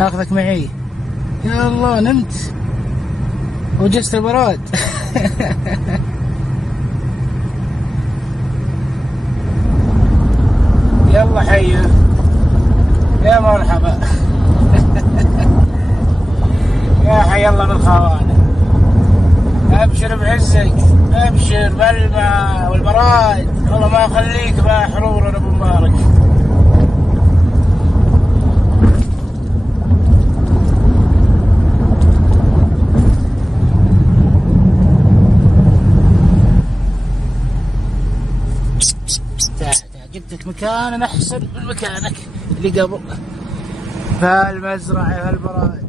اخذك معي. يا الله نمت وجست البراد. يلا حيا، يا مرحبا. يا حي الله بالخوانة. ابشر بعزك، ابشر بالماء والبراد، والله ما اخليك بقى حرور يا ابو مبارك. جبتك مكان احسن من مكانك اللي قبل، في المزرعة في البراد.